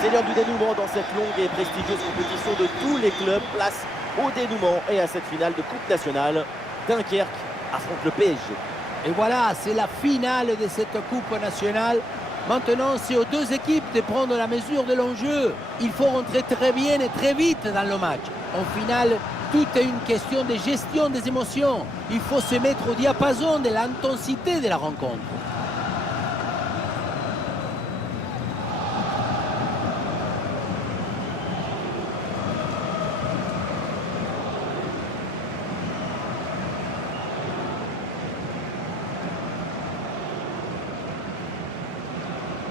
C'est l'heure du dénouement dans cette longue et prestigieuse compétition de tous les clubs. Place au dénouement et à cette finale de Coupe nationale. Dunkerque affronte le PSG. Et voilà, c'est la finale de cette Coupe nationale. Maintenant, c'est aux deux équipes de prendre la mesure de l'enjeu. Il faut rentrer très bien et très vite dans le match. En finale, tout est une question de gestion des émotions. Il faut se mettre au diapason de l'intensité de la rencontre.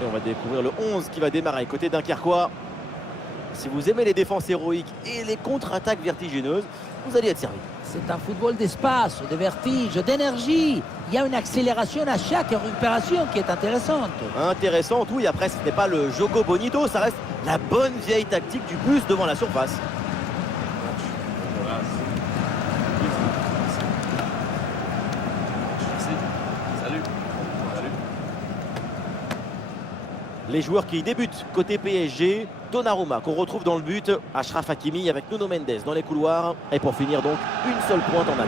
Et on va découvrir le 11 qui va démarrer côté dunkerquois. Si vous aimez les défenses héroïques et les contre-attaques vertigineuses, vous allez être servi. C'est un football d'espace, de vertige, d'énergie. Il y a une accélération à chaque récupération qui est intéressante. Intéressante, oui, après ce n'est pas le Jogo Bonito, ça reste la bonne vieille tactique du bus devant la surface. Les joueurs qui débutent côté PSG, Donnarumma qu'on retrouve dans le but, Achraf Hakimi avec Nuno Mendes dans les couloirs. Et pour finir donc, une seule pointe en attaque.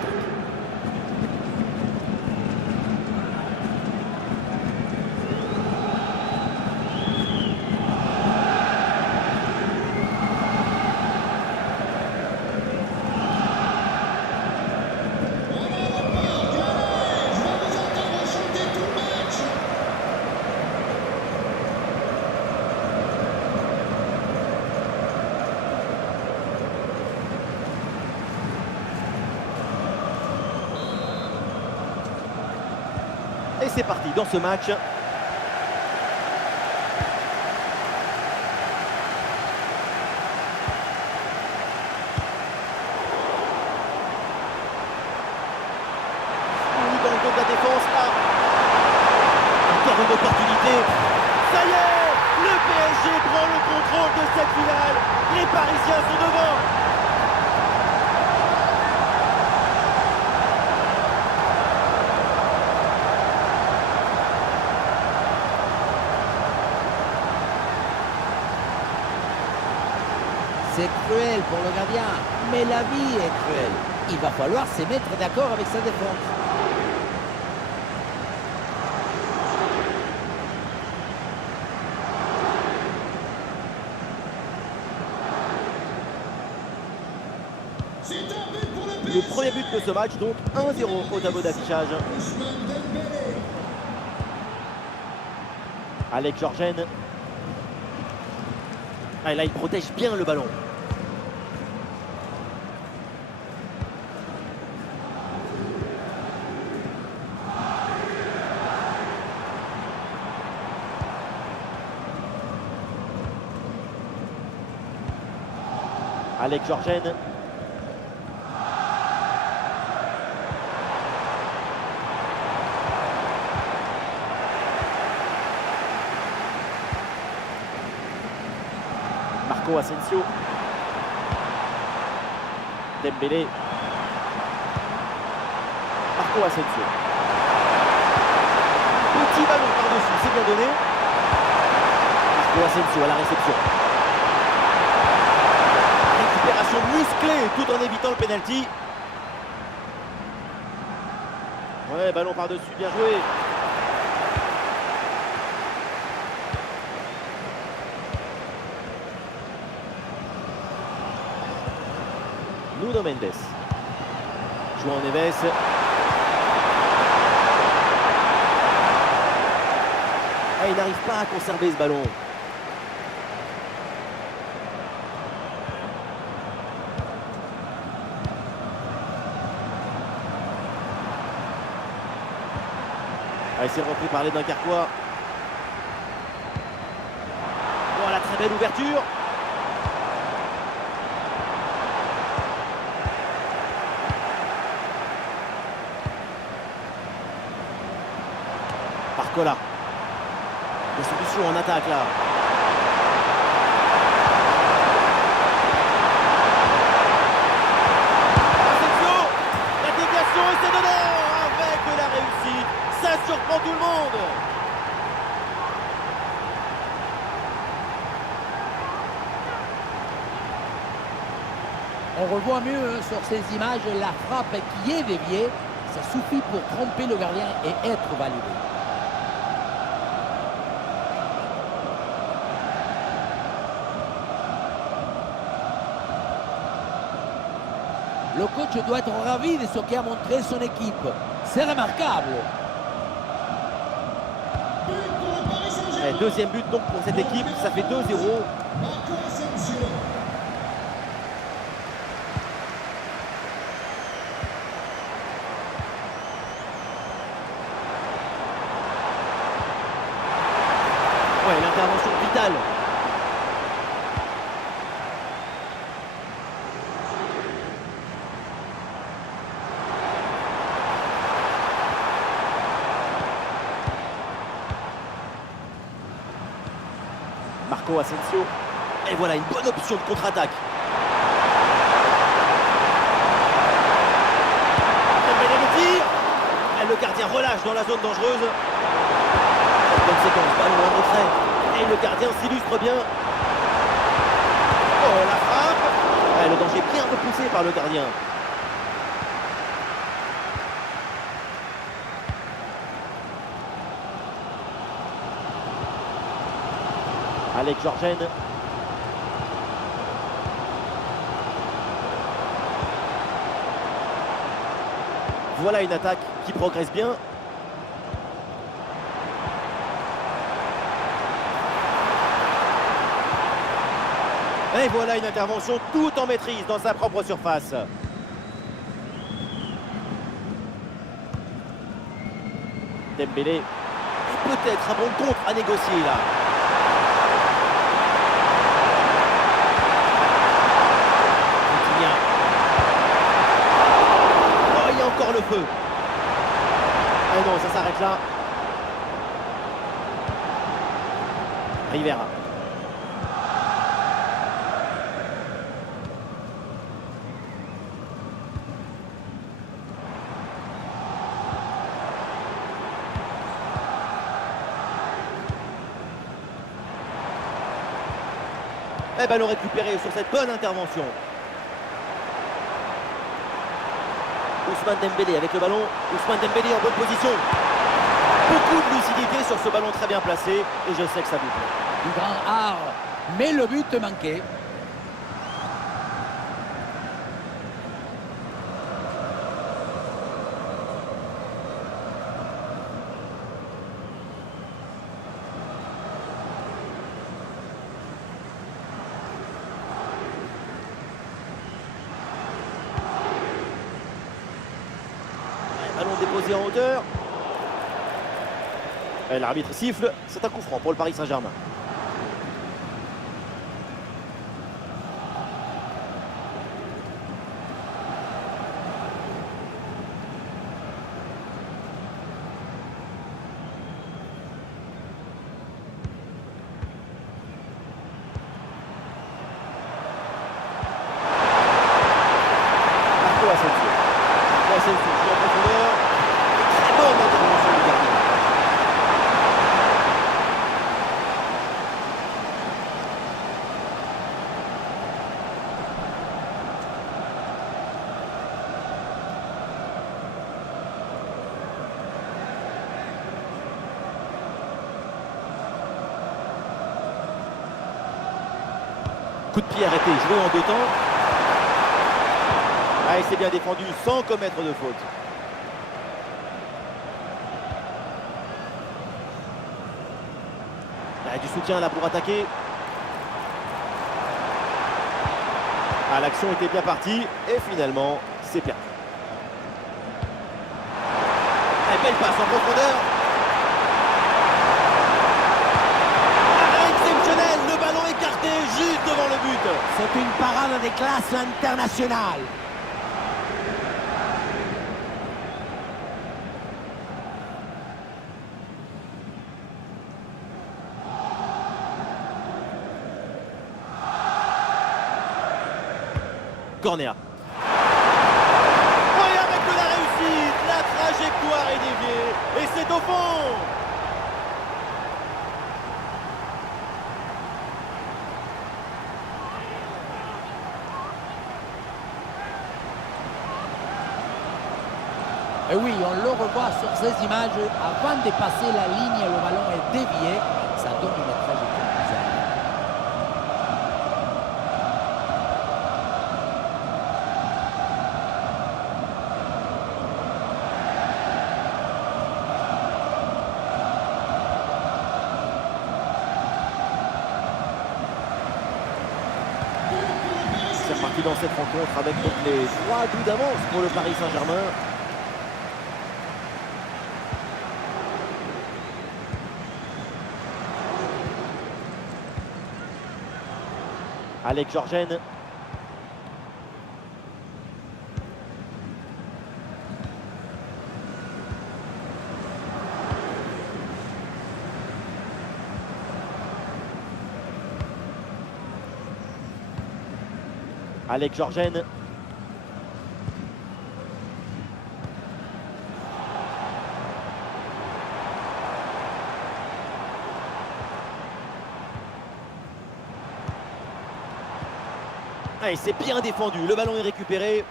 Et c'est parti dans ce match. Dans le dos de la défense, là. Encore une opportunité. Ça y est, le PSG prend le contrôle de cette finale. Les Parisiens sont devant. C'est cruel pour le gardien, mais la vie est cruelle. Il va falloir se mettre d'accord avec sa défense. Le premier but de ce match, donc 1-0 au tableau d'affichage. Alex Georgen. Ah, et là, il protège bien le ballon. Alex Georgen. Marco Asensio. Dembélé. Marco Asensio. Petit ballon par-dessus, c'est bien donné. Marco Asensio à la réception. Récupération musclée tout en évitant le penalty. Ouais, ballon par-dessus, bien joué. Nuno Mendes. João Neves. Ah, il n'arrive pas à conserver ce ballon. Ah, c'est repris par les Dunkerquois. Voilà, très belle ouverture. Barcola. Des solutions en attaque là. Asensio, la déviation et c'est dedans avec de la réussite. Ça surprend tout le monde. On revoit mieux sur ces images la frappe qui est déviée. Ça suffit pour tromper le gardien et être validé. Le coach doit être ravi de ce qu'a montré son équipe. C'est remarquable. Et deuxième but donc pour cette équipe, ça fait 2-0. Ouais, l'intervention vitale. Marco Asensio. Et voilà une bonne option de contre-attaque. Dembélé le tir. Et le gardien relâche dans la zone dangereuse. Bonne séquence, ballon en retrait. Et le gardien s'illustre bien. Oh, la frappe. Et le danger bien repoussé par le gardien. Alex Georgen. Voilà une attaque qui progresse bien. Et voilà une intervention tout en maîtrise dans sa propre surface. Dembélé. Et peut-être un bon contre à négocier là. Oh, il y a encore le feu. Et non, ça s'arrête là. Rivera. Et ballon récupéré sur cette bonne intervention. Ousmane Dembélé avec le ballon. Ousmane Dembélé en bonne position. Beaucoup de lucidité sur ce ballon très bien placé. Et je sais que ça vous plaît. Du grand art, mais le but manqué. Ballon déposé en hauteur. Et l'arbitre siffle. C'est un coup franc pour le Paris Saint-Germain. Marco Asensio. Marco Asensio joue en profondeur. Très bonne intervention du gardien. Coup de pied arrêté, joué en deux temps. Ah, et c'est bien défendu sans commettre de faute. Ah, du soutien là pour attaquer. Ah, l'action était bien partie et finalement c'est perdu. Et belle passe en profondeur. Ah, exceptionnel, le ballon écarté juste devant le but. C'est une parade des classes internationales. Corner. Oui, avec de la réussite, la trajectoire est déviée et c'est au fond. Et oui, on le revoit sur ces images. Avant de passer la ligne, le ballon est dévié. Ça donne une trajectoire bizarre. C'est reparti dans cette rencontre avec donc les 3 buts d'avance pour le Paris Saint-Germain. Alex Georgen. Alex Georgen. Ah, et c'est bien défendu, le ballon est récupéré.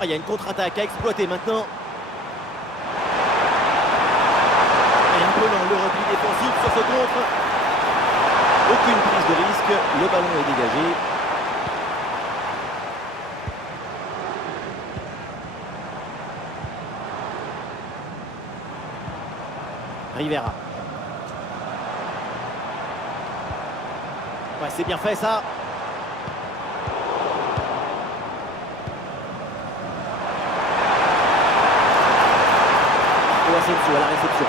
Ah, il y a une contre-attaque à exploiter maintenant. Et un peu lent le repli défensif sur ce contre. Aucune prise de risque, le ballon est dégagé. Rivera. Ouais, c'est bien fait ça. Marco Asensio à la réception.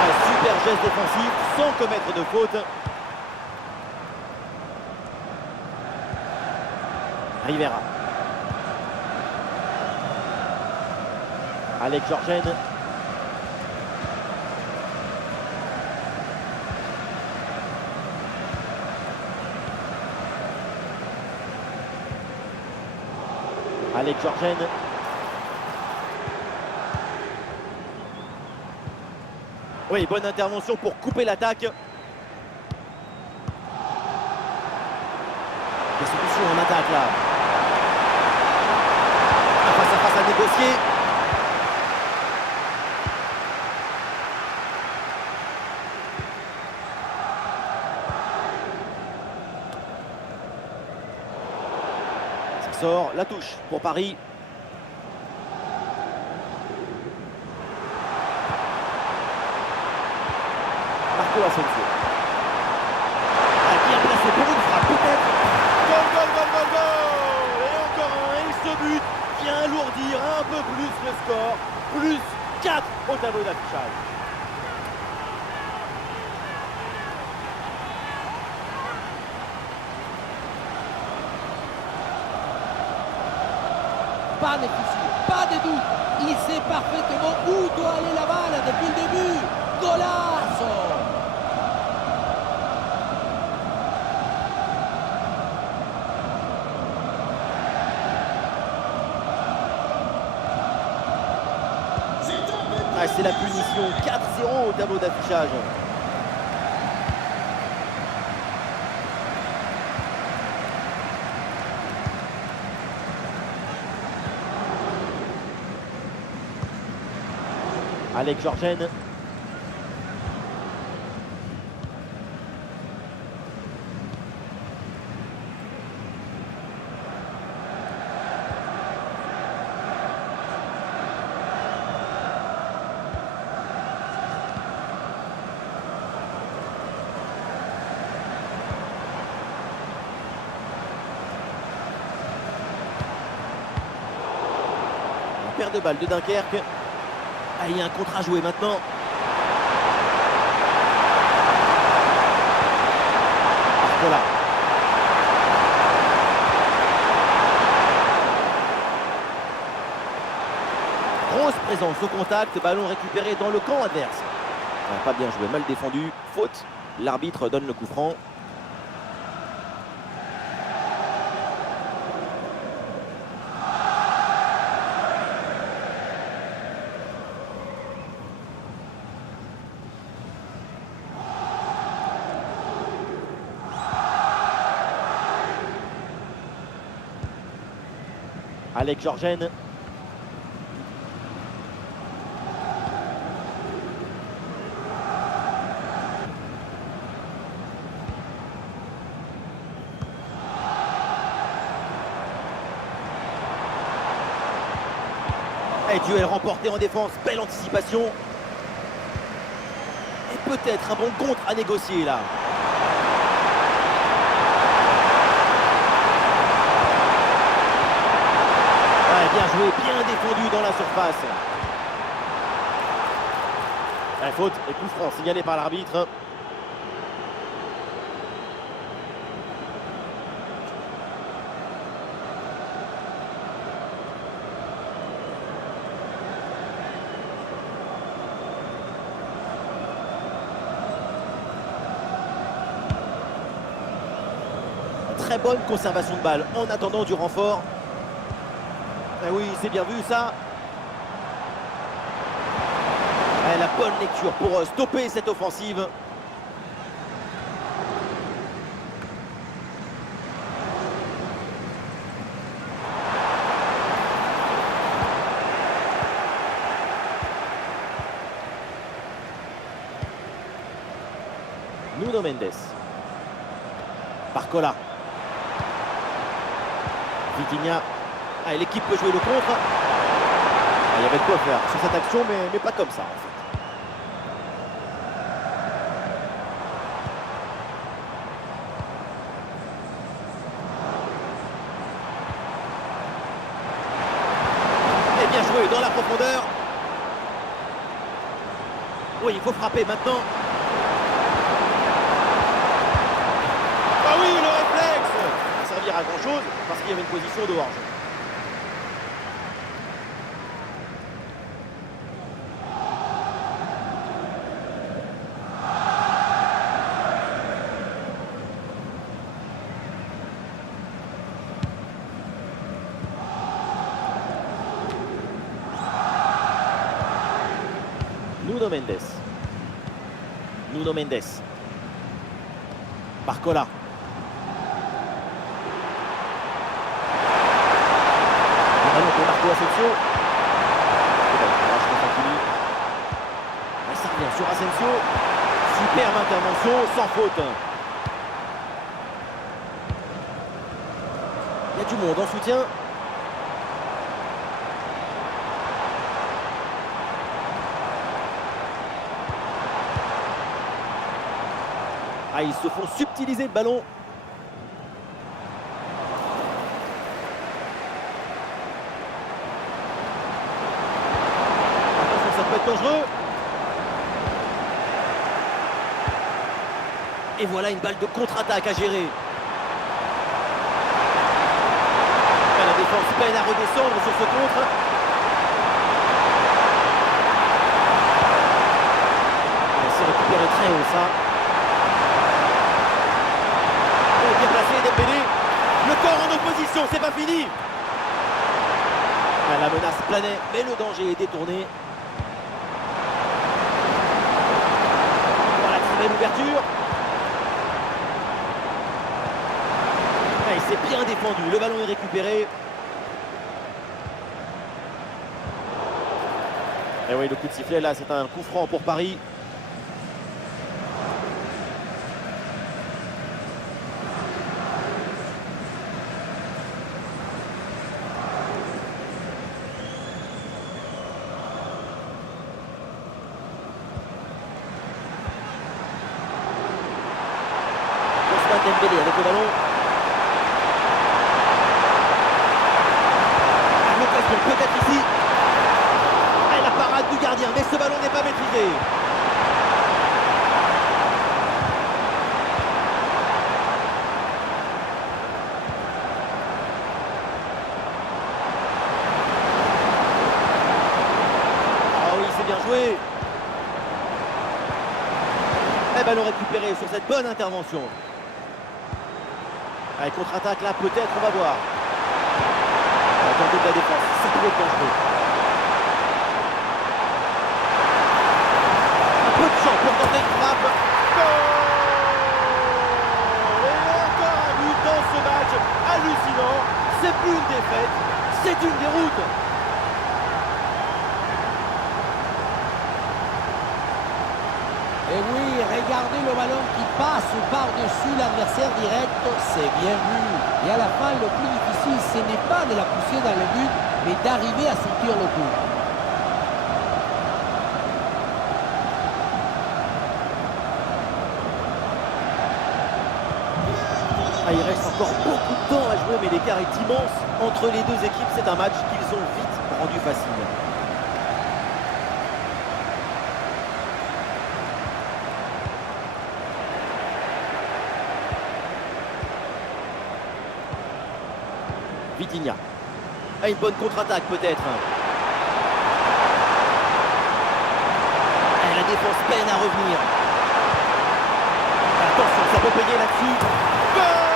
Un super geste défensif sans commettre de faute. Rivera. Alex Georgen. Alex Georgen. Oui, bonne intervention pour couper l'attaque. Des solutions en attaque là. Un face à face à négocier. Ça sort, la touche pour Paris. Marco Asensio. Bien placé pour une frappe peut-être. Goal, goal, goal, goal, goal. Et encore un. Et ce but vient alourdir un peu plus le score. Plus 4 au tableau d'affichage. Pas de fissure, pas de doute. Il sait parfaitement où doit aller la balle depuis le début. Golazo! Ah, c'est la punition. 4-0 au tableau d'affichage. Alex Georgen. Paire de balles de Dunkerque. Ah, il y a un contre à jouer maintenant. Voilà. Grosse présence au contact, ballon récupéré dans le camp adverse. Ah, pas bien joué, mal défendu, faute. L'arbitre donne le coup franc. Alex Georgen. Et duel remporté en défense, belle anticipation. Et peut-être un bon contre à négocier là. Ouais, bien joué, bien défendu dans la surface. Ouais, faute et coup franc signalé par l'arbitre. Très bonne conservation de balle en attendant du renfort. Ah oui, c'est bien vu ça. Ah, la bonne lecture pour stopper cette offensive. Nuno Mendes. Barcola. Vitinha. Ah, l'équipe peut jouer le contre. Ah, il y avait de quoi faire sur cette action, mais pas comme ça en fait. Et bien joué dans la profondeur. Oui, il faut frapper maintenant. Ah oui, le réflexe! Ça va servir à grand chose parce qu'il y avait une position de hors-jeu. Nuno Mendes. Nuno Mendes. Barcola. Le ballon pour Marco Asensio. Ça revient sur Asensio. Superbe intervention, sans faute. Il y a du monde en soutien. Ah, ils se font subtiliser le ballon. Attention, ça peut être dangereux. Et voilà une balle de contre-attaque à gérer. La défense peine à redescendre sur ce contre. C'est récupéré très haut ça. Bien placé, Dembélé. Le corps en opposition, c'est pas fini. La menace planait, mais le danger est détourné. Voilà, très belle ouverture. Et c'est bien défendu, le ballon est récupéré. Et oui, le coup de sifflet là, c'est un coup franc pour Paris. Dembélé avec le ballon. L'occasion peut-être ici. Et la parade du gardien, mais ce ballon n'est pas maîtrisé. Ah oui, c'est bien joué. Et ballon récupéré sur cette bonne intervention. Allez, contre-attaque là, peut-être, on va voir. Attendez de la défense, ça peut être dangereux. Un peu de champ pour tenter une frappe. Goal! Et encore un but dans ce match hallucinant. C'est plus une défaite, C'est une déroute. Et oui, regardez le ballon qui passe par-dessus l'adversaire direct, c'est bien vu. Et à la fin, le plus difficile, ce n'est pas de la pousser dans le but, mais d'arriver à sortir le coup. Ah, il reste encore beaucoup de temps à jouer, mais l'écart est immense entre les deux équipes. C'est un match qu'ils ont vite rendu facile. Vitinha. Ah, une bonne contre-attaque peut-être. Ah, la défense peine à revenir. Attention, ça peut payer là-dessus. Goal!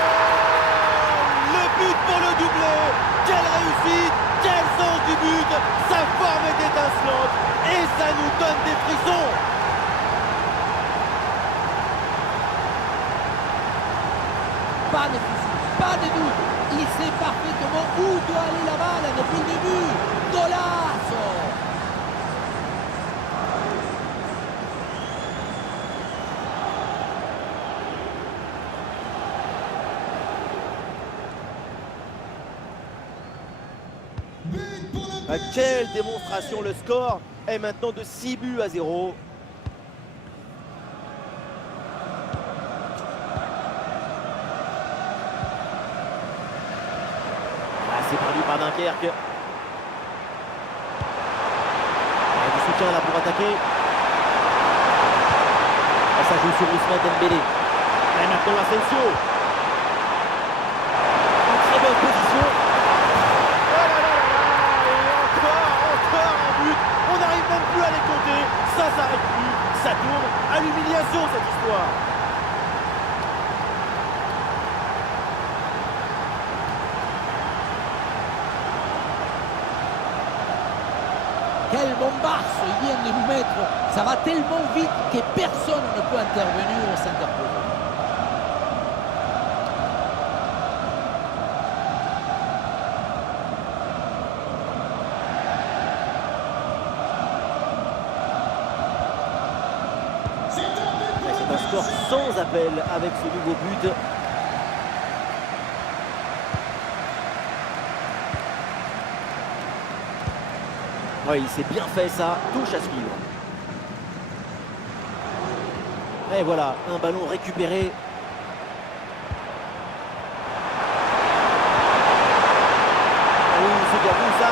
Le but pour le doublé. Quelle réussite, quel sens du but. Sa forme est étincelante et ça nous donne des frissons. Pas de souci, pas de doute. Il sait parfaitement où doit aller la balle depuis le début. Golazo! Ah, quelle démonstration, le score est maintenant de 6 buts à 0. C'est perdu par Dunkerque. Il y a du soutien là pour attaquer. Et ça joue sur Ousmane Dembélé. Et maintenant Asensio. Une très bonne position. Oh là là là là. Et encore un but. On n'arrive même plus à les compter. Ça s'arrête plus. Ça tourne à l'humiliation cette histoire. Quelle bombasse il vient de nous mettre. Ça va tellement vite que personne ne peut intervenir au s'interposer. C'est un score sans appel avec ce nouveau but. Oui, il s'est bien fait ça, touche à suivre. Et voilà, un ballon récupéré. Oui, c'est bien vu ça.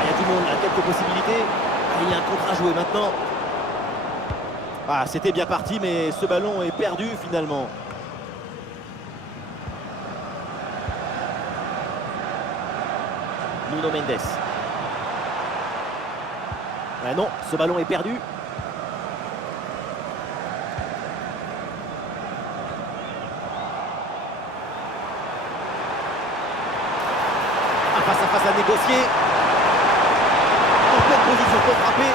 Il y a du monde, il y a quelques possibilités. Il y a un contre à jouer maintenant. Ah, c'était bien parti, mais ce ballon est perdu finalement. Nuno Mendes. Ah non, ce ballon est perdu. Un face à face à négocier. En pleine position pour frapper.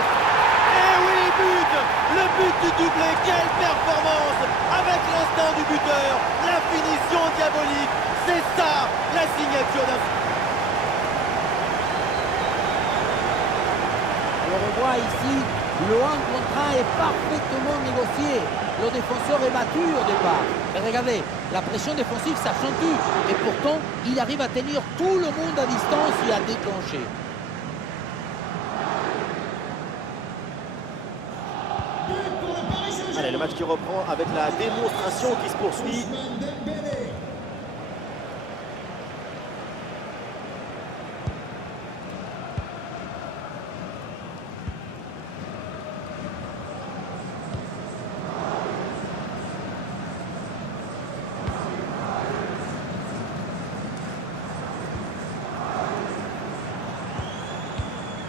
Et oui, but! Le but du doublé, quelle performance! Avec l'instinct du buteur, la finition diabolique. C'est ça, la signature d'un... On voit ici, le 1 contre 1 est parfaitement négocié. Le défenseur est battu au départ. Et regardez, la pression défensive s'accentue. Et pourtant, il arrive à tenir tout le monde à distance et à déclencher. Allez, le match qui reprend avec la démonstration qui se poursuit.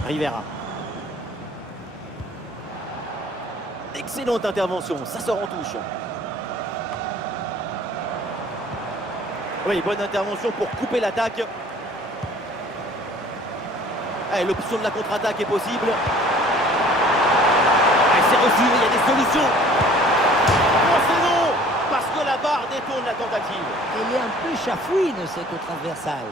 Rivera. Excellente intervention, ça sort en touche. Oui, bonne intervention pour couper l'attaque. L'option de la contre-attaque est possible. C'est reçu, il y a des solutions. Non, c'est non, parce que la VAR détourne la tentative. Elle est un peu chafouine cette transversale.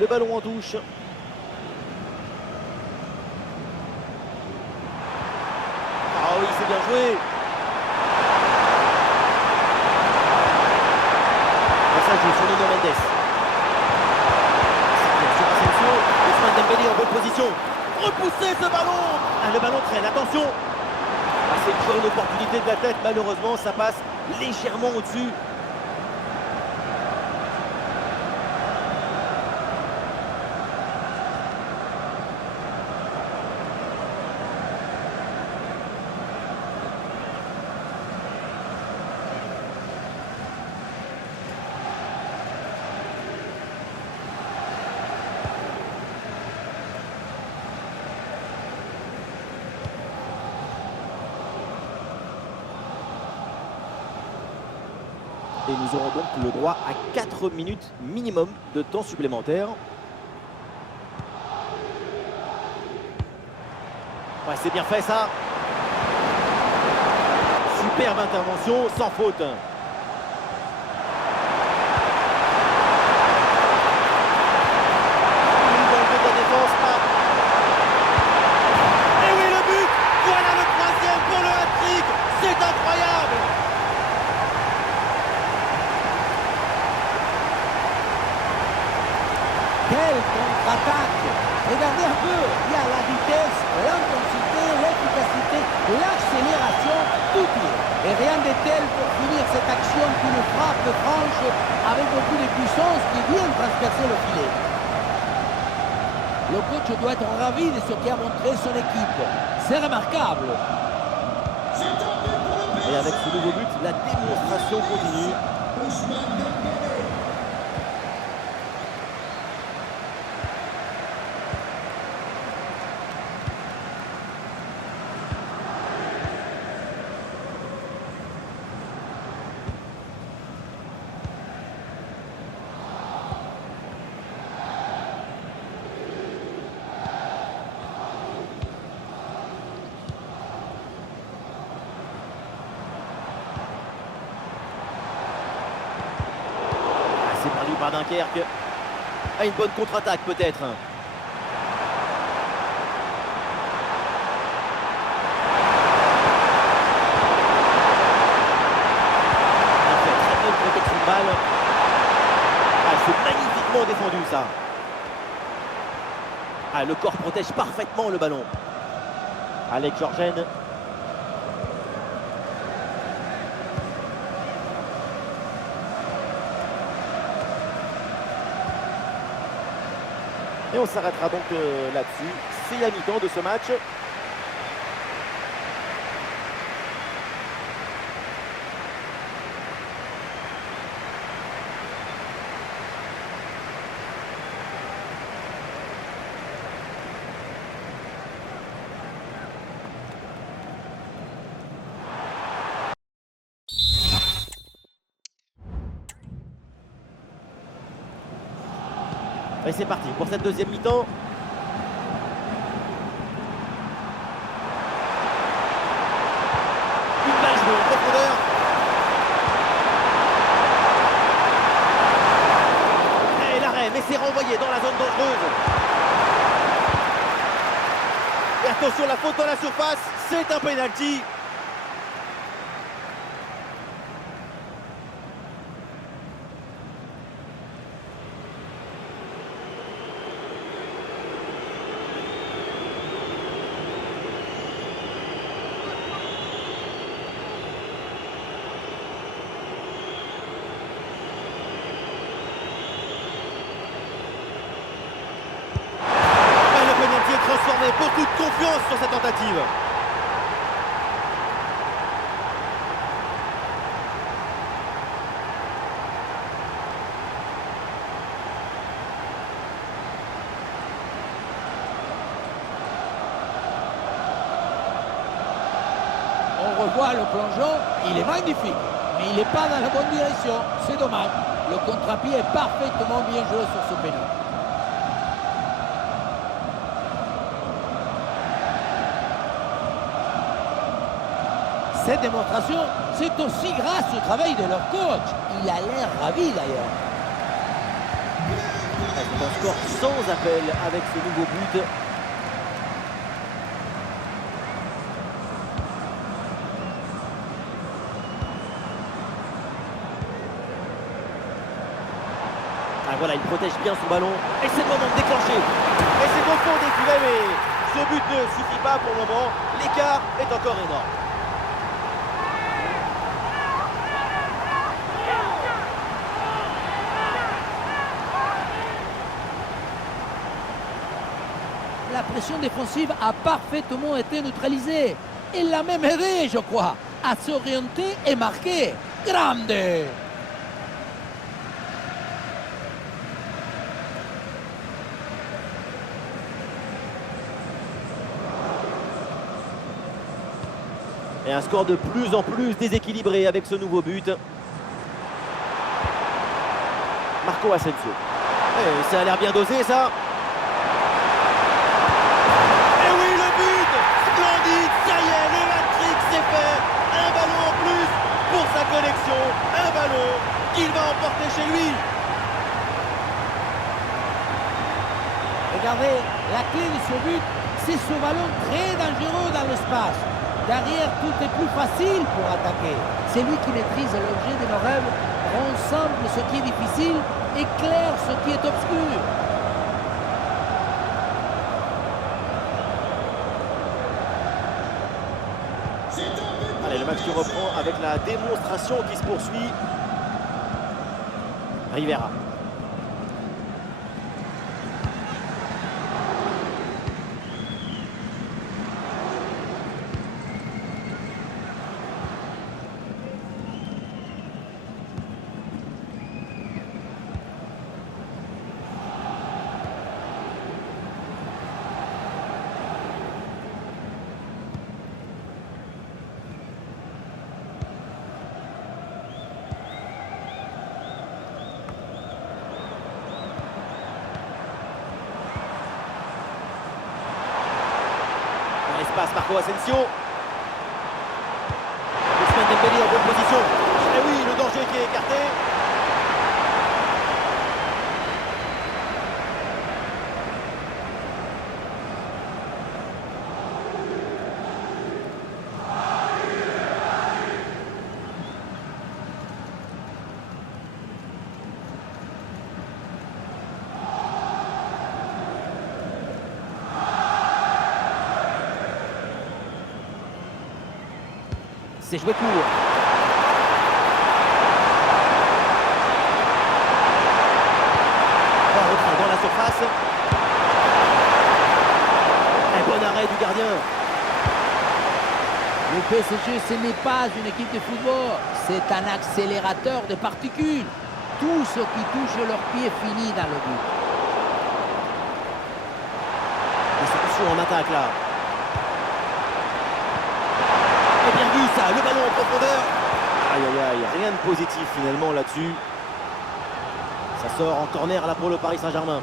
Le ballon en touche. Ah oui, c'est bien joué. Et ça joue sur Nuno Mendes. Sur Asensio, Ousmane Dembélé en bonne position. Repoussé ce ballon. Ah, le ballon traîne, attention. Ah, c'est une opportunité de la tête, malheureusement, ça passe légèrement au-dessus. Et nous aurons donc le droit à 4 minutes minimum de temps supplémentaire. Ouais, c'est bien fait ça. Superbe intervention, sans faute. Dans le but de la défense, là. Et oui, le but. Voilà le troisième pour le hat-trick. C'est incroyable. Quelle contre-attaque! Regardez un peu, il y a la vitesse, l'intensité, l'efficacité, l'accélération, tout y est. Et rien de tel pour finir cette action qu'une frappe franche avec beaucoup de puissance qui vient transpercer le filet. Le coach doit être ravi de ce qu'a montré son équipe. C'est remarquable. Et avec ce nouveau but, la démonstration continue. C'est perdu par Dunkerque. Ah, une bonne contre-attaque peut-être. Très bonne protection de balle. Ah, c'est magnifiquement défendu ça. Ah, le corps protège parfaitement le ballon. Alex Georgen. Et on s'arrêtera donc là-dessus. C'est la mi-temps de ce match. Et c'est parti pour cette deuxième mi-temps. Une balle jouée en profondeur. Et l'arrêt, mais c'est renvoyé dans la zone dangereuse. Et attention, la faute dans la surface, c'est un penalty. Transformé, beaucoup de confiance sur cette tentative. On revoit le plongeon, il est magnifique, mais il n'est pas dans la bonne direction. C'est dommage. Le contre-pied est parfaitement bien joué sur ce péno. Cette démonstration, c'est aussi grâce au travail de leur coach. Il a l'air ravi d'ailleurs. C'est un score sans appel avec ce nouveau but. Ah voilà, il protège bien son ballon. Et c'est le moment de déclencher. Et c'est au fond des filets, mais ce but ne suffit pas pour le moment. L'écart est encore énorme. La pression défensive a parfaitement été neutralisée. Il l'a même aidé, je crois, à s'orienter et marquer. Grande! Et un score de plus en plus déséquilibré avec ce nouveau but. Marco Asensio. Et ça a l'air bien dosé, ça. Et oui, le but! Splendide, ça y est, le hat-trick c'est fait. Un ballon en plus pour sa collection. Un ballon qu'il va emporter chez lui. Regardez, la clé de ce but, c'est ce ballon très dangereux dans l'espace. Derrière, tout est plus facile pour attaquer. C'est lui qui maîtrise l'objet de nos rêves, rend simple ce qui est difficile, éclaire ce qui est obscur. Allez, le match qui reprend avec la démonstration qui se poursuit. Rivera. Espace Marco Asensio. Ousmane Dembélé en bonne position. Et oui, le danger qui est écarté. C'est joué court. Un retrait dans la surface. Un bon arrêt du gardien. Le PSG, ce n'est pas une équipe de football, c'est un accélérateur de particules. Tout ce qui touche leur pied finit dans le but. Des solutions en attaque là. Et bien vu ça, le ballon en profondeur. Aïe aïe aïe, rien de positif finalement là-dessus. Ça sort en corner là pour le Paris Saint-Germain.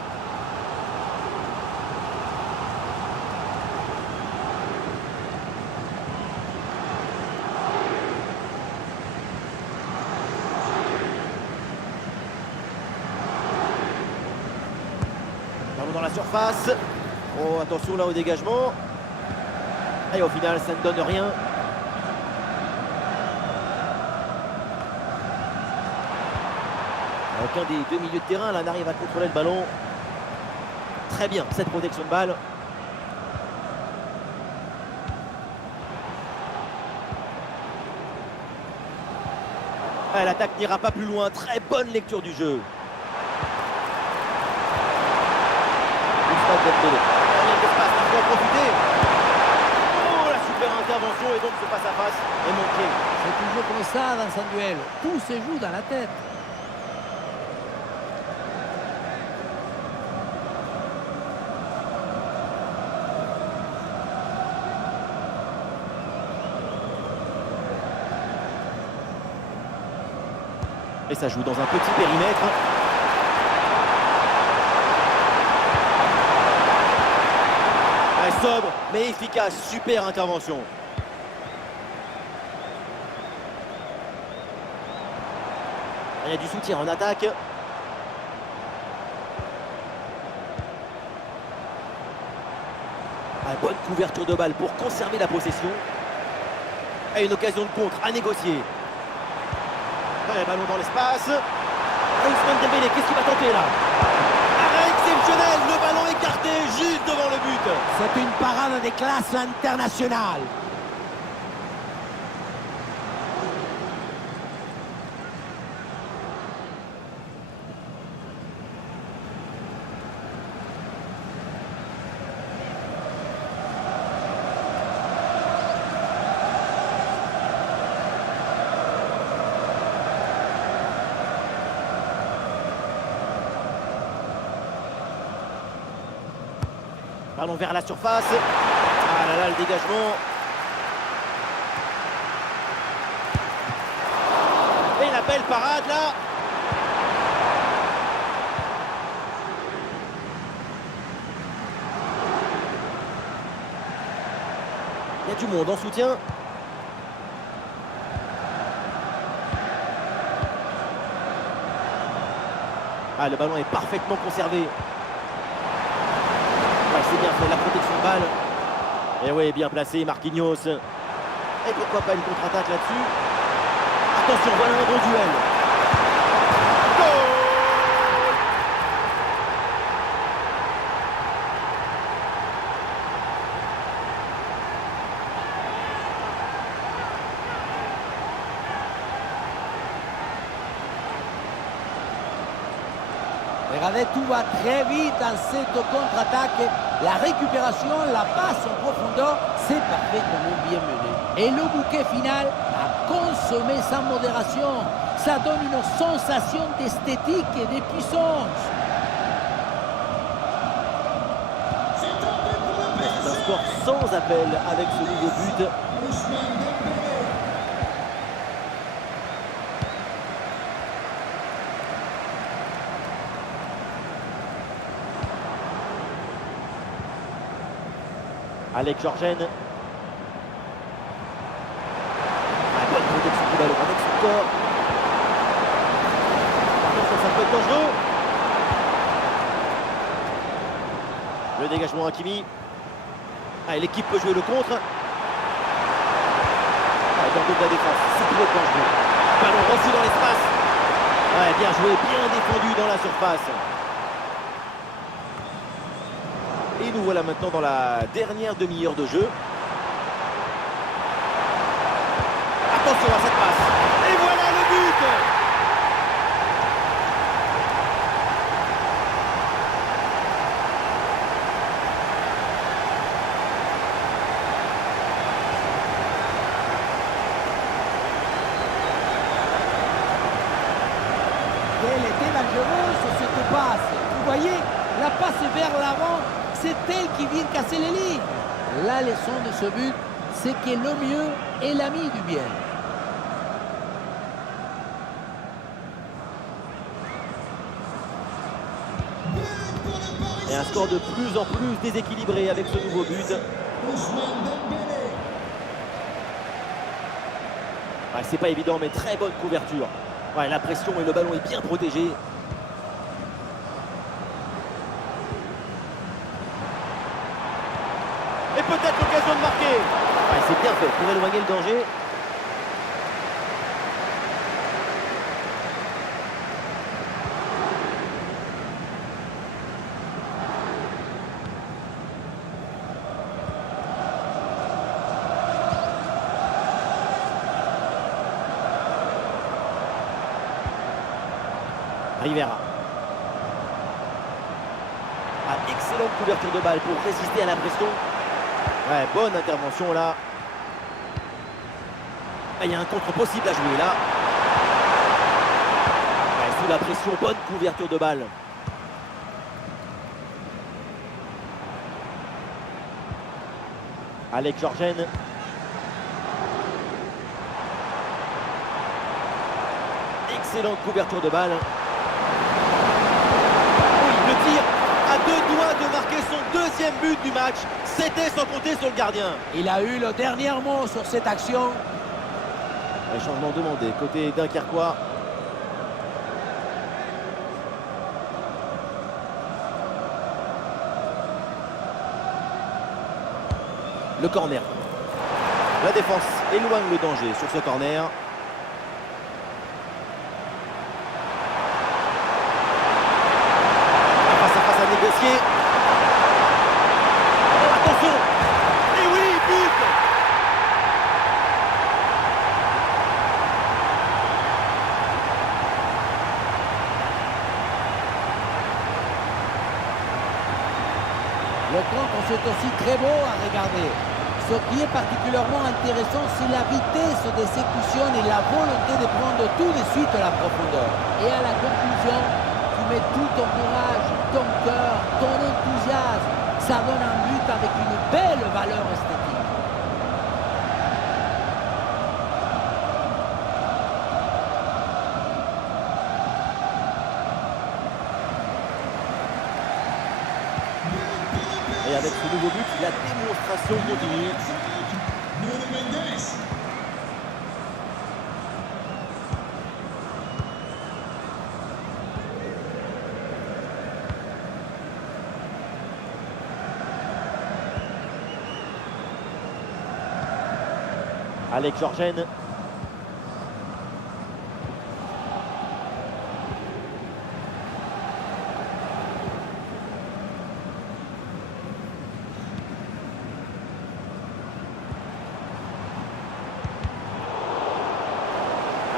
Ballon dans la surface. Oh, attention là au dégagement. Et au final, ça ne donne rien. Aucun des deux milieux de terrain là n'arrive à contrôler le ballon. Très bien cette protection de balle. L'attaque n'ira pas plus loin. Très bonne lecture du jeu. Ousmane Dembélé. Rien d'espace, il faut en profiter. Oh, la super intervention et donc ce face à face est manqué. C'est toujours comme ça dans un duel. Tout se joue dans la tête. Et ça joue dans un petit périmètre. Ouais, sobre mais efficace, super intervention. Il y a du soutien en attaque. Bonne couverture de balle pour conserver la possession. Et une occasion de contre à négocier. Ouais, ballon dans l'espace. Ousmane Dembélé, qu'est-ce qu'il va tenter là? Arrêt exceptionnel, le ballon écarté juste devant le but. C'est une parade de classe internationale. Ballon vers la surface. Ah là là, le dégagement. Et la belle parade là. Il y a du monde en soutien. Ah, le ballon est parfaitement conservé. C'est bien fait, la protection de balle. Et oui, bien placé, Marquinhos. Et pourquoi pas une contre-attaque là-dessus. Attention, voilà un bon duel. Goal! Regardez, tout va très vite dans cette contre-attaque. La récupération, la passe en profondeur, c'est parfaitement bien mené. Et le bouquet final a consommé sans modération. Ça donne une sensation d'esthétique et de puissance. C'est un score sans appel avec ce nouveau but. Alex Jorgen. Bonne protection du ballon avec son corps. Attention, ça peut être dangereux. Le dégagement Hakimi. Ah, l'équipe peut jouer le contre. Ah, dans le dos de la défense, ça peut être dangereux. Ballon reçu dans l'espace. Ouais, bien joué, bien défendu dans la surface. Et nous voilà maintenant dans la dernière demi-heure de jeu. Attention à cette passe. Et voilà le but! Elle était dangereuse cette passe. Vous voyez, la passe vers l'avant, c'est elle qui vient casser les lignes. La leçon de ce but, c'est que le mieux est l'ami du bien. Et un score de plus en plus déséquilibré avec ce nouveau but. Ouais, c'est pas évident, mais très bonne couverture. Ouais, la pression et le ballon est bien protégé. Et peut-être l'occasion de marquer. Ouais, c'est bien fait pour éloigner le danger. Rivera. Ah, excellente couverture de balle pour résister à la pression. Ouais, bonne intervention là. Ah, il y a un contre possible à jouer là. Ouais, sous la pression, bonne couverture de balle. Alex Jorgen. Excellente couverture de balle. Oui, le tir à 2 doigts de marquer son deuxième but du match. C'était sans compter sur le gardien. Il a eu le dernier mot sur cette action. Un changement demandé côté Dunkerquois. Le corner. La défense éloigne le danger sur ce corner. Face à face à négocier. Attention. Et oui, but. Le contre, c'est aussi très beau à regarder. Ce qui est particulièrement intéressant, c'est la vitesse d'exécution et la volonté de prendre tout de suite la profondeur. Et à la conclusion, tu mets tout ton courage, ton cœur, ton enthousiasme. Ça donne un but avec une belle valeur esthétique. Et avec ce nouveau but, la démonstration continue. Alex Georgen.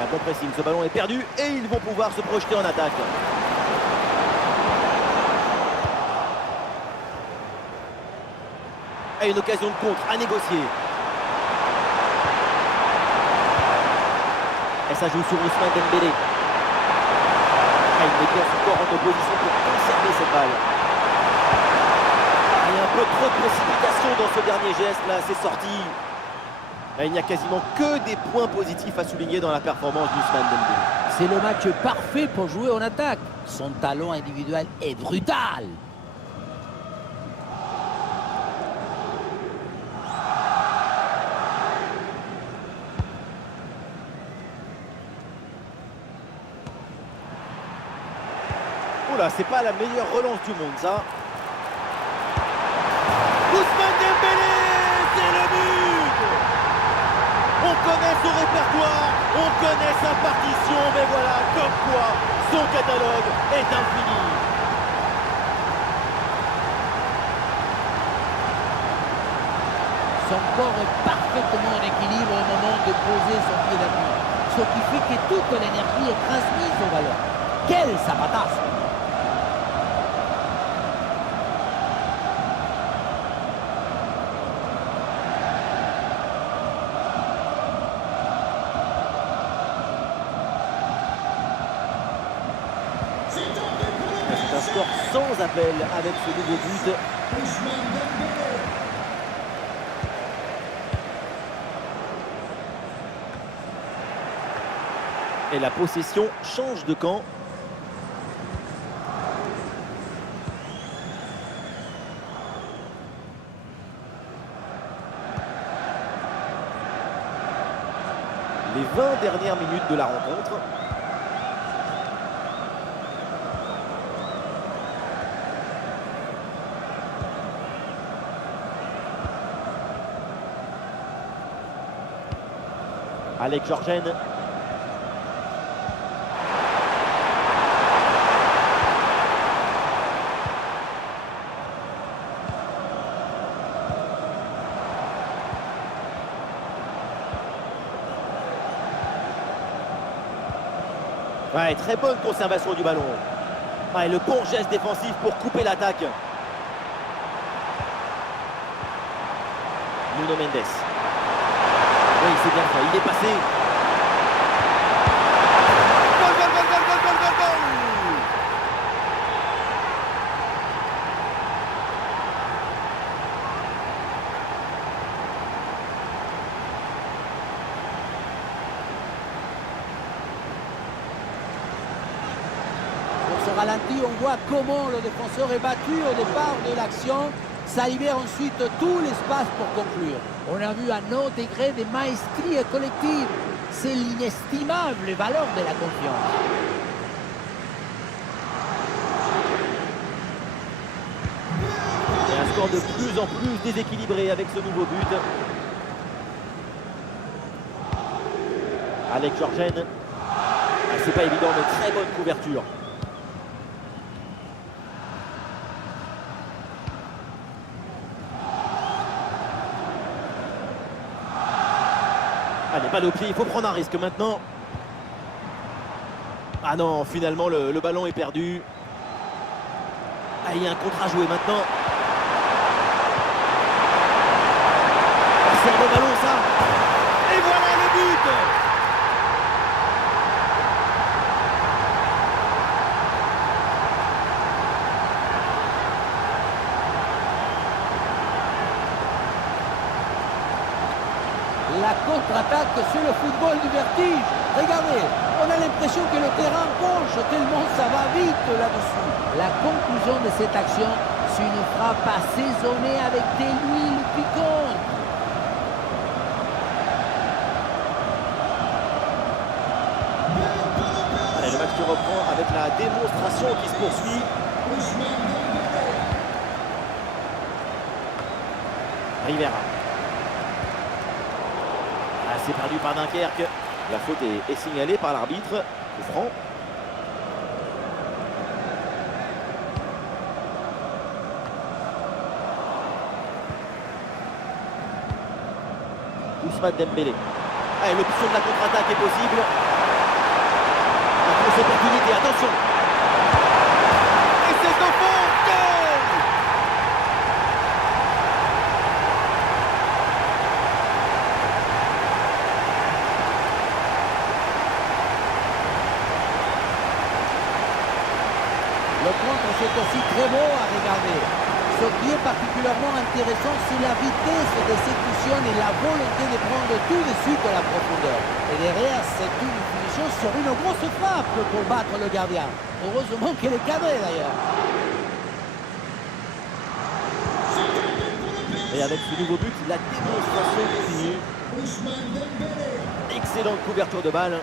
Un bon pressing, ce ballon est perdu et ils vont pouvoir se projeter en attaque. Et une occasion de contre à négocier. Et ça joue sur Ousmane Dembélé. Ah, il met bien son corps en opposition pour conserver cette balle. Il y a un peu trop de précipitation dans ce dernier geste là, c'est sorti. Et il n'y a quasiment que des points positifs à souligner dans la performance d'Ousmane Dembélé. C'est le match parfait pour jouer en attaque. Son talent individuel est brutal. Oula, c'est pas la meilleure relance du monde, ça. Ousmane Dembélé, c'est le but. On connaît son répertoire, on connaît sa partition, mais voilà, comme quoi, son catalogue est infini. Son corps est parfaitement en équilibre au moment de poser son pied d'appui. Ce qui fait que toute l'énergie est transmise au ballon. Quel sapatasme! C'est un score sans appel avec ce nouveau but. Et la possession change de camp. Les 20 dernières minutes de la rencontre. Alex Georgen. Ouais, très bonne conservation du ballon. Ouais, le bon geste défensif pour couper l'attaque. Nuno Mendes. Oui, c'est bien fait, il est passé. Goal, goal, goal, goal, goal, goal, goal, goal. ralenti, on voit comment le défenseur est battu au départ de l'action. Ça libère ensuite tout l'espace pour conclure. On a vu un haut degré de maestrie collective. C'est l'inestimable valeur de la confiance. Et un score de plus en plus déséquilibré avec ce nouveau but. Alex Georgen. C'est pas évident, mais très bonne couverture. Allez, balle au pied, il faut prendre un risque maintenant. Ah non, finalement le ballon est perdu. Ah, il y a un contre à jouer maintenant. Ah, c'est un bon ballon ça. Et voilà le but. La contre-attaque, c'est le football du vertige. Regardez, on a l'impression que le terrain penche tellement ça va vite là-dessus. La conclusion de cette action, c'est une frappe assaisonnée avec de l'huile piquante. Allez, le match qui reprend avec la démonstration qui se poursuit. Rivera. C'est perdu par Dunkerque. La faute est signalée par l'arbitre. Coup franc. Ousmane Dembélé. Allez, l'option de la contre-attaque est possible. La grosse opportunité, attention. Et c'est au fond. Goal. Le contre, c'est aussi très beau à regarder. Ce qui est particulièrement intéressant, c'est la vitesse d'exécution et la volonté de prendre tout de suite à la profondeur. Et derrière, c'est une finition sur une grosse frappe pour battre le gardien. Heureusement qu'elle est cadrée d'ailleurs. Et avec ce nouveau but, la démonstration continue. Excellente couverture de balle.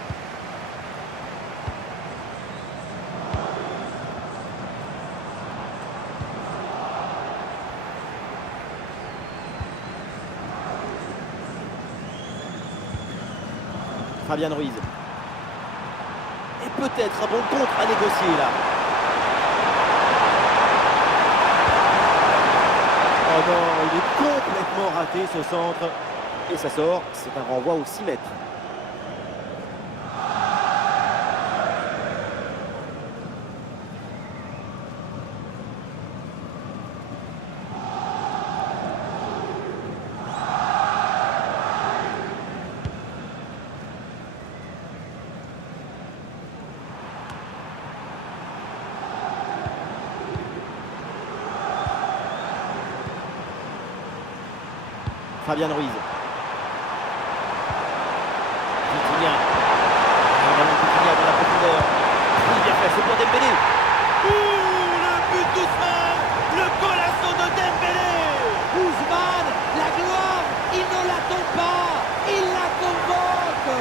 Fabian Ruiz. Et peut-être un bon contre à négocier là. Oh non, il est complètement raté ce centre. Et ça sort, c'est un renvoi aux 6 mètres. Fabian Ruiz. Vitinha. Un ballon de Vitinha dans la profondeur. Oui, bien fait, c'est pour Dembélé. Ouh, le but d'Ousmane. Le golasso de Dembélé. Ousmane, la gloire, il ne l'attend pas, il la convoque.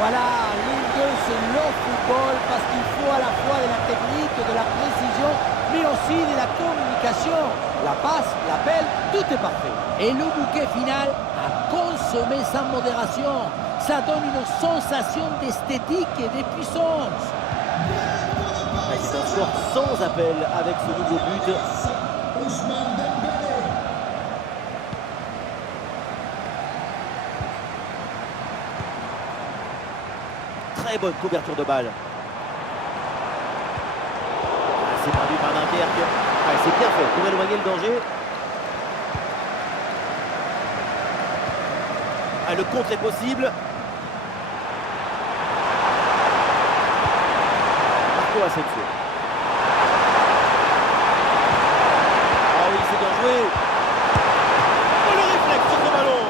Voilà, l'une d'eux, c'est le football parce qu'il faut à la fois de la technique, de la précision, mais aussi de la communication. La passe, l'appel, tout est parfait. Et le bouquet final à consommer sans modération. Ça donne une sensation d'esthétique et de puissance. C'est un score sans appel avec ce nouveau but. Très bonne couverture de balle. C'est perdu par Dunkerque. C'est bien fait pour éloigner le danger. Le contre est possible. Marco Asensio. Ah oui, c'est bien joué. Oh, le réflexe sur ce ballon.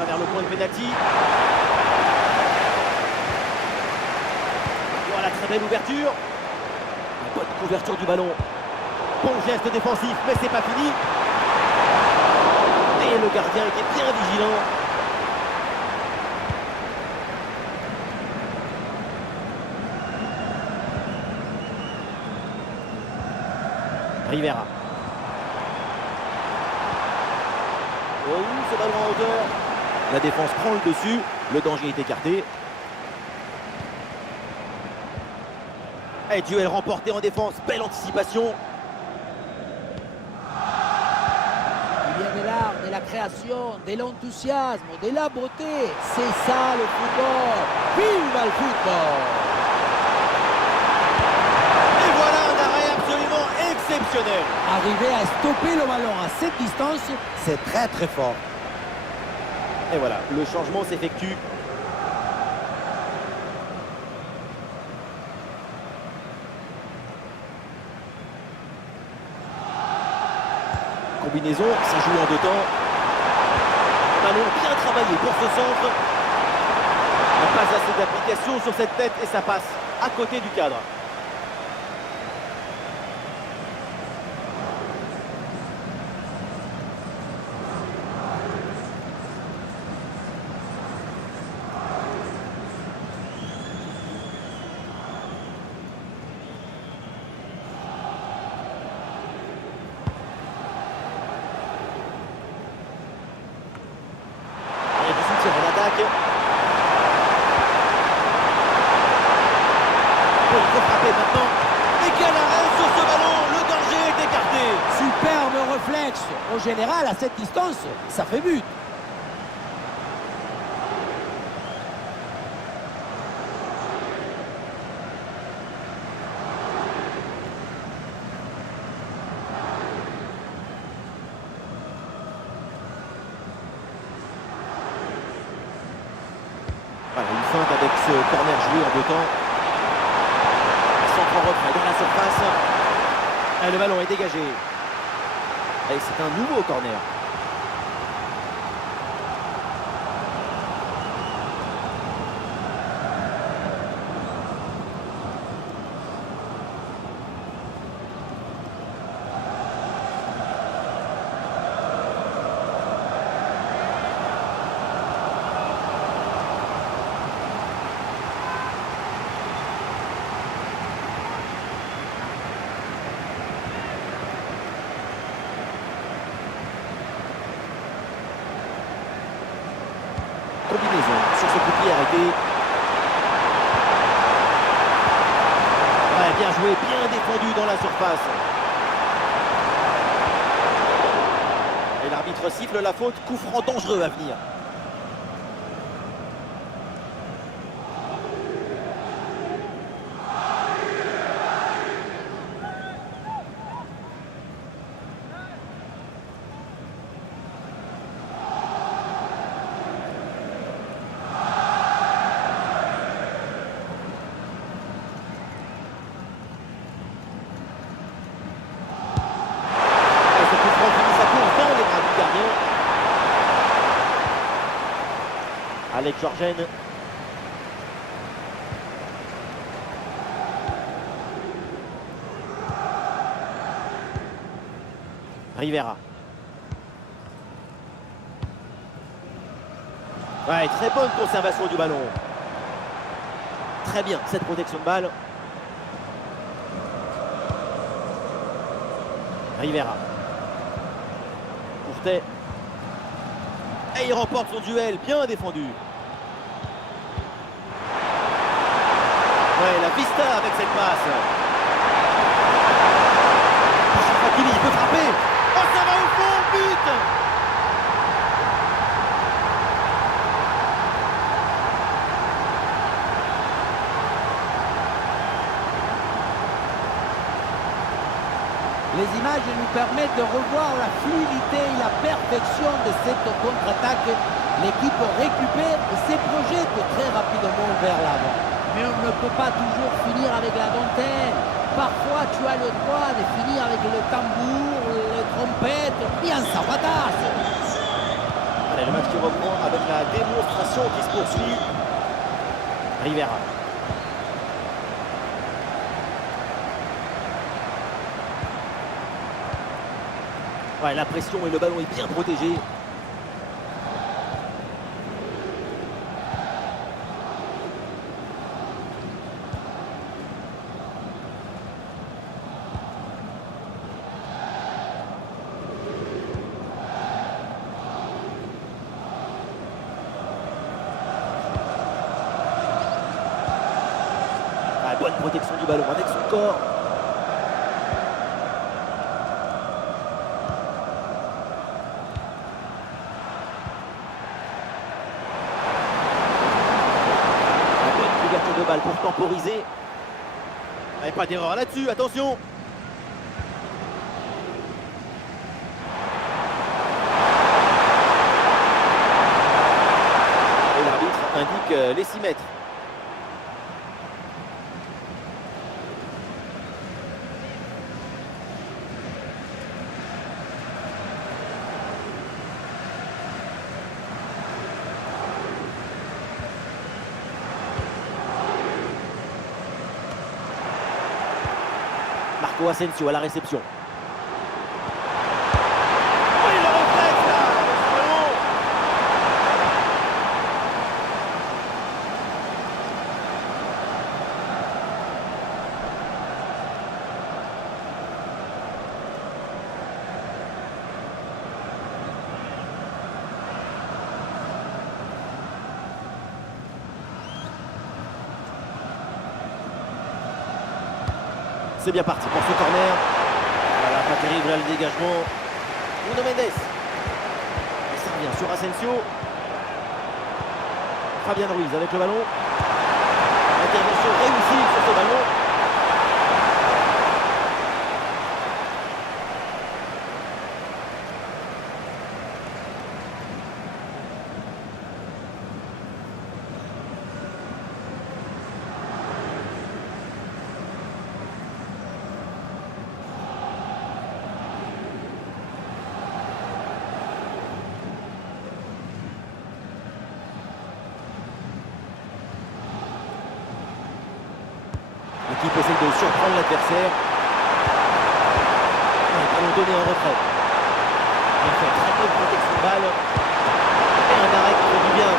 va vers le point de pénalty. Voilà, très belle ouverture. Une bonne couverture du ballon. Bon geste défensif, mais c'est pas fini. Et le gardien était bien vigilant. Rivera. Oh, ce ballon en hauteur. La défense prend le dessus. Le danger est écarté. Et duel remporté en défense. Belle anticipation. Il y a de l'art, de la création, de l'enthousiasme, de la beauté. C'est ça le football. Vive le football! Et voilà un arrêt absolument exceptionnel. Arriver à stopper le ballon à cette distance, c'est très très fort. Et voilà, le changement s'effectue. Combinaison, ça joue en deux temps. Ballon bien travaillé pour ce centre. Pas assez d'application sur cette tête et ça passe à côté du cadre. Il faut frapper maintenant. Et quel arrêt sur ce ballon. Le danger est écarté. Superbe réflexe. Au général, à cette distance, ça fait but. Voilà, une feinte avec ce corner joué en deux temps. Centre en retrait dans la surface. Et le ballon est dégagé. Et c'est un nouveau corner. Combinaison sur ce coup de pied arrêté. Ouais, bien joué, bien défendu dans la surface. Et l'arbitre siffle la faute, coup franc dangereux à venir. Alex Georgen. Rivera. Ouais, très bonne conservation du ballon. Très bien, cette protection de balle. Rivera. Courtet. Et il remporte son duel, bien défendu. Ouais, la vista avec cette passe. Hakimi, il peut frapper. Oh, ça va au fond, but. Les images nous permettent de revoir la fluidité et la perfection de cette contre-attaque. L'équipe récupère et se projette très rapidement vers l'avant. Mais on ne peut pas toujours finir avec la dentelle. Parfois, tu as le droit de finir avec le tambour, les trompettes, bien sabotage. Allez, Le match qui reprend avec la démonstration qui se poursuit. Rivera. Ouais, la pression et le ballon est bien protégé. Ah, bonne protection du ballon avec son corps. De balle pour temporiser. Et pas d'erreur là-dessus, attention. Et l'arbitre indique les 6 mètres. Marco Asensio à la réception. Oui, le réflexe là, ce ballon. C'est bien parti pour ce corner. Voilà, pas terrible là, le dégagement. Nuno Mendes. Et ça revient sur Asensio. Fabian Ruiz avec le ballon. Intervention réussie sur ce ballon. L'équipe essaie de surprendre l'adversaire. Le ballon donné en retrait. Il fait très peu de protection de balle. Et un arrêt qui fait du bien.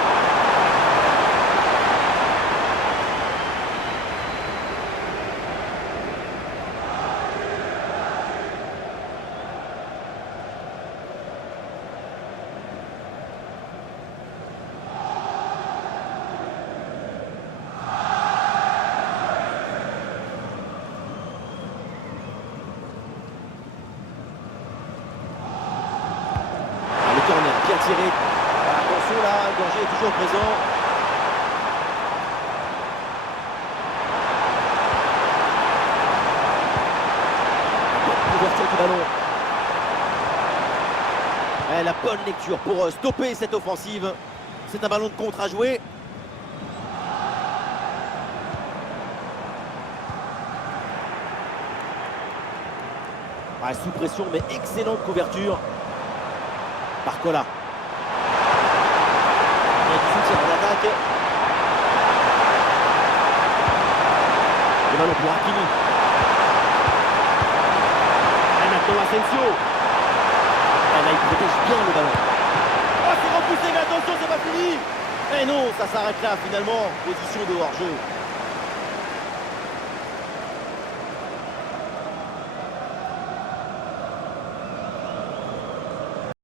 Bien tiré. Attention là, le danger est toujours présent. Ouverture du ballon. Et la bonne lecture pour stopper cette offensive. C'est un ballon de contre à jouer. Sous pression, mais excellente couverture. Barcola. Il y a du soutien en attaque. Le ballon pour Hakimi. Et maintenant Asensio. Et là il protège bien le ballon. Oh, c'est repoussé, mais attention, c'est pas fini. Et non, ça s'arrête là finalement. Position de hors-jeu.